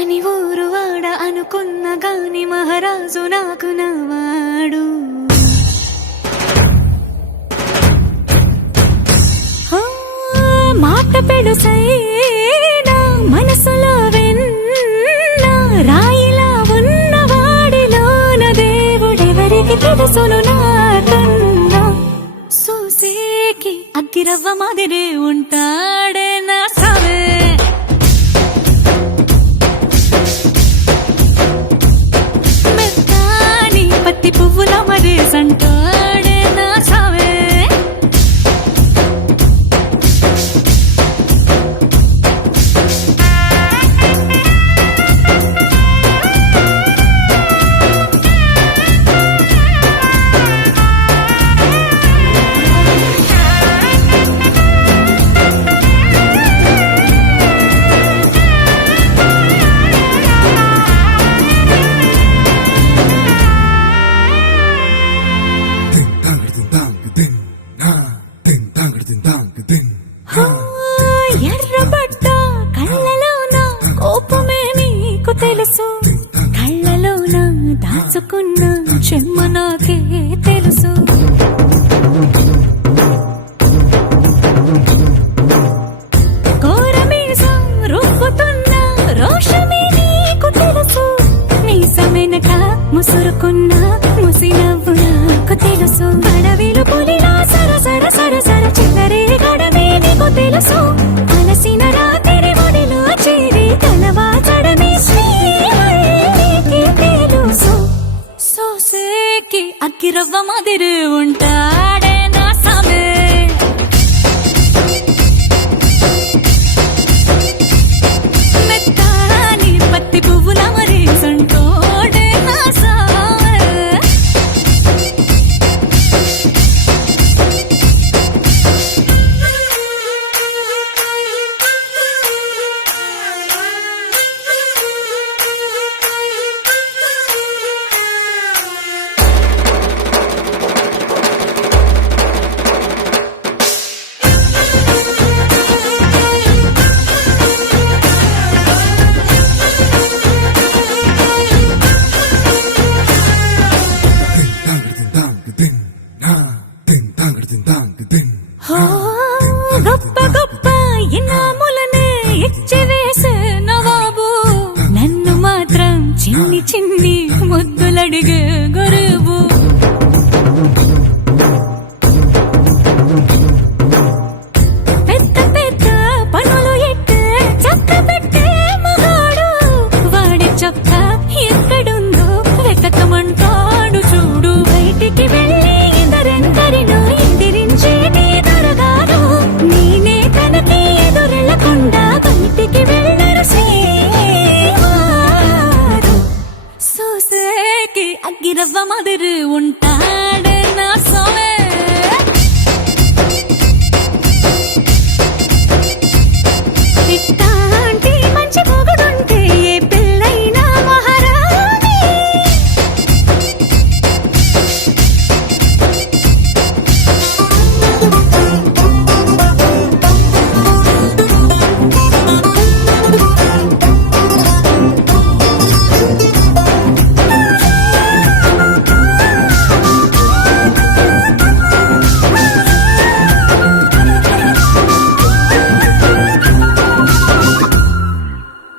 అని ఊరు వాడ అనుకున్న గాని మహారాజు నాకు నవాడు. మాట పెడుసైనా మనసులో వెన్న రాయిలా ఉన్నవాడిలోన దేవుడెవరికి తెలుసును నాకన్నా. సూసేకి అగ్గిరవ్వ మాదిరే ఉంటాడే నా సావే. మెత్తాని పత్తి పువ్వుల మరేసంటాడే నా సావే. ఎర్రబడ్డ కళ్ళలోన కోపమే నీకు తెలుసు, కళ్ళలోన దాచుకున్న చెమ్మ నాకే తెలుసు. కోరమీసం రుబ్బుతున్న రోషమే నీకు తెలుసు, మీసమెనక ముసురుకున్న ముసినవ్వు నాకు తెలుసు. అడవిలు పులిలా సరసర సరసర చిల్లరే గడమే నీకు తెలుసు. అలసిన రాత్రి ఒడిలో చేరి కలవాచడమే శ్రీకి తెలుసు. సోసేకి అగ్గిరవ్వ మాదిరి ఉంటాడే నా సామే. మెత్తాని పత్తి పువ్వుల మరేసంటోడే నా సామే. గొప్ప గొప్ప ఇనాములనే ఇచ్చివేసే నవాబు, నన్ను మాత్రం చిన్ని చిన్ని ముద్దులడిగే